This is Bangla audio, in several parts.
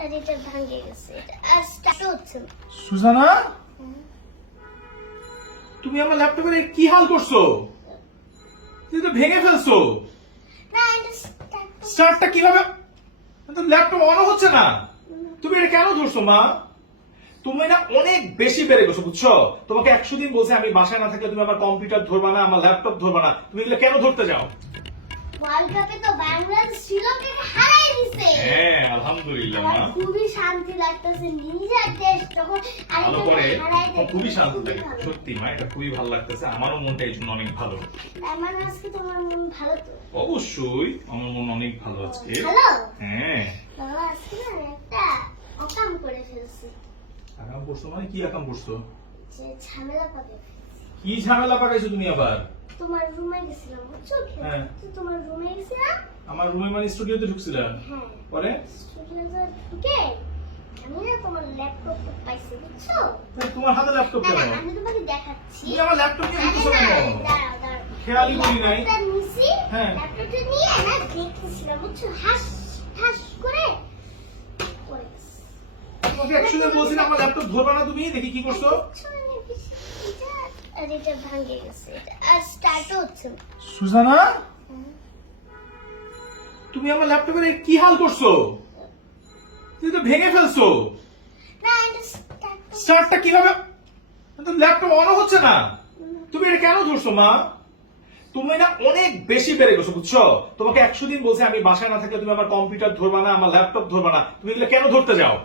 আর এটা ভাঙে গেছে আর স্টার্ট হচ্ছে সুজানা তুমি আমার ল্যাপটপের কি হাল করছ? তুমি তো ভেঙে ফেলছো। না স্টার্টটা কীভাবে তো ল্যাপটপ অন হচ্ছে না। তুমি এটা কেন ধরছো মা? তুমি না অনেক বেশি বেড়ে গেছো বুঝছ? তোমাকে একশো দিন বলছে আমি বাসায় না থাকলে তুমি আমার কম্পিউটার ধরবা না আমার ল্যাপটপ ধরবা না। তুমি এগুলো কেন ধরতে যাও? ওয়ার্ল্ড কাপে তো বাংলাদেশ শ্রীলঙ্কাকে হারাই দিছে। হ্যাঁ আলহামদুলিল্লাহ আমার মা। খুবই শান্তি লাগতেছে নিজের দেশ তখন ভালো করে আমার খুবই শান্তি লাগে সত্যি মা এটা খুবই ভালো লাগতেছে। আমারও মনটা এই জন্য অনেক ভালো। মানে আজকে তোমার মন ভালো তো? অবশ্যই আমার মন অনেক ভালো আজকে। ভালো? হ্যাঁ। বাবা আজকে না একটা অকাম করে ফেলছি। আকাম করছ মানে কি আকাম করছ? যে ঝামেলা পাবে। কি ঝামেলা পাকাইছো তুমি আবার? তোমার রুমে গেছিলাম বুঝছ হ্যাঁ। তো তোমার রুমে গেছিলাম আমার রুমে মানে স্টুডিওতে ঢুকছিলা হ্যাঁ পরে স্টুডিওতে ঢুকে আমি না তোমার ল্যাপটপ পাইছি বুঝছ তোমার হাতে ল্যাপটপ কেন আমি তোমাকে দেখাচ্ছি তুমি আমার ল্যাপটপ আরে না, কেন দাঁড়াও, দাঁড়াও। খেয়ালই করি নাই। হ্যাঁ। ল্যাপটপটা নিয়ে না দেখতেছিলাম, বুঝছ? হাস, হাস করে পড়ে গেছে। তোমাকে একশো বলছি আমার ল্যাপটপ ধরবা না তুমি দেখি কি করছ বুঝছ, বেশি- এটা- আর এটা ভাঙে গেছে, আর start হচ্ছে। সুজানা? তুমি আমার ল্যাপটপের কি হাল করছ? তুমি তো ভেঙে ফেলছো। না, স্টার্টটা কীভাবে ল্যাপটপ অন হচ্ছে না। তুমি এটা কেন ধরছো মা? তুমি না অনেক বেশি বেড়ে গেছো বুঝছ? তোমাকে একশো দিন বলছে আমি বাসায় না থাকলে তুমি আমার কম্পিউটার ধরবা না আমার ল্যাপটপ ধরবা না। তুমি এগুলো কেন ধরতে যাও?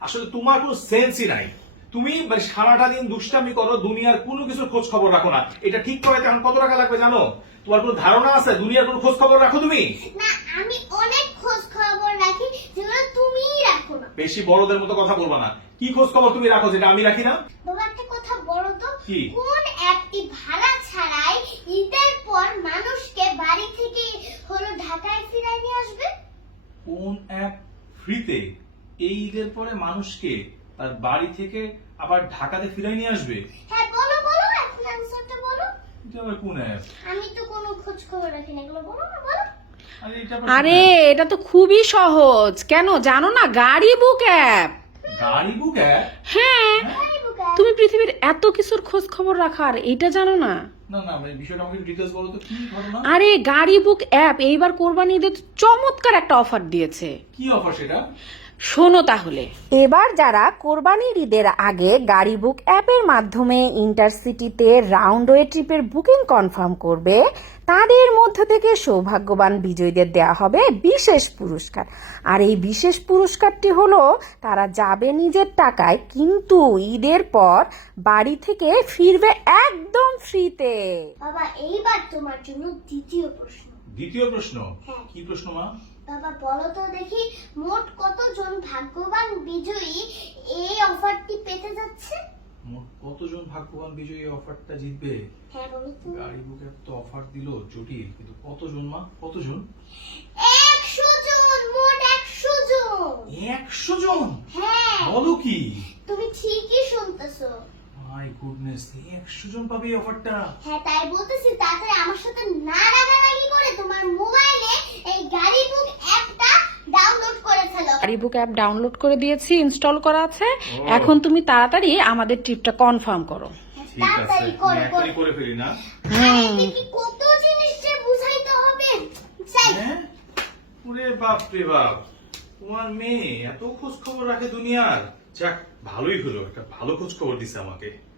আসলে তোমার কোনো সেন্সই নাই। তুমি মানে সারাটা দিন দুষ্টামি করো দুনিয়ার কোনো কিছুর খোঁজ খবর রাখো না। এটা ঠিক করে এখন কত টাকা লাগবে জানো? তোমার কোনো ধারণা আছে? দুনিয়ার কোনো খোঁজ খবর রাখো তুমি? না, আমি অনেক খোঁজ খবর রাখি যেগুলো তুমিই রাখো না। বেশি বড়দের মতো কথা বলবা না। কি খোঁজ খবর তুমি রাখো যেটা আমি রাখি না? বাবা একটা কথা বলো তো? কোন অ্যাপটি ভাড়া ছাড়াই ঈদের পর মানুষকে বাড়ি থেকে হলো ঢাকায় ফিরাই নিয়ে আসবে? কোন অ্যাপ ফ্রিতে এই ঈদের পরে মানুষকে তার বাড়ি থেকে আবার ঢাকাতে ফিরাই নিয়ে আসবে? হ্যাঁ বলো বলো এখন অ্যান্সারটা বলো। এটা আবার কোন অ্যাপ আমি তো কোনো খোঁজ খবর রাখি না এগুলো বলো না বলো। আরে এটা আবার আরে এটা তো খুবই সহজ। কেন জানো না গাড়ি বুক অ্যাপ গাড়ি বুক অ্যাপ হ্যাঁ তুমি পৃথিবীর এত কিছুর খোঁজ খবর রাখার এটা জানো না। না না মানে বিষয়টা আমাকে ডিটেলস বলো তো কি ঘটনা? আরে গাড়ি বুক অ্যাপ এইবার কোরবানি ঈদে তো চমৎকার একটা অফার দিয়েছে। কি অফার সেটা? শোনো তাহলে। এবার যারা কোরবানির ঈদের আগে গাড়ি বুক অ্যাপের মাধ্যমে ইন্টারসিটিতে রাউন্ডওয়ে ট্রিপের বুকিং কনফার্ম করবে তাদের মধ্য থেকে সৌভাগ্যবান বিজয়ীদের দেওয়া হবে বিশেষ পুরস্কার। আর এই বিশেষ পুরস্কারটি হলো তারা যাবে নিজের টাকায় কিন্তু ঈদের পর বাড়ি থেকে ফিরবে একদম ফ্রিতে। বাবা এইবার তোমার জন্য দ্বিতীয় প্রশ্ন। দ্বিতীয় প্রশ্ন হ্যাঁ। কি প্রশ্ন মা? বাবা বলো তো দেখি মোট কতজন ভাগ্যবান বিজয়ী এই অফারটি পেতে যাচ্ছে? মোট কতজন ভাগ্যবান বিজয়ী অফারটা জিতবে? হ্যাঁ গাড়ি বুক তো অফার দিল জটিল কিন্তু কতজন মা? কতজন? একশো জন মোট একশো জন। একশো জন? হ্যাঁ। বলো কি? তুমি ঠিকই শুনতেছো। মাই গুডনেস একশো জন পাবে অফারটা হ্যাঁ তাই বলতেছি তাড়াতাড়ি আমার সাথে না রাগারাগি করে তোমার মোবাইলে এই গাড়ি বুক অ্যাপটা ডাউনলোড করে ফেলো। গাড়ি বুক অ্যাপ ডাউনলোড করে দিয়েছি ইনস্টল করা আছে। এখন তুমি তাড়াতাড়ি আমাদের ট্রিপটা কনফার্ম করো। তাড়াতাড়ি করো ফেলি না। হুম। কত জিনিস যে বুঝাইতে হবে। চাই হ্যাঁ? ওরে বাপ রে বাপ তোমার মেয়ে এত খোঁজ খবর রাখে দুনিয়ার। যাক ভালোই হলো। একটা ভালো খোঁজ খবর দিছে আমাকে।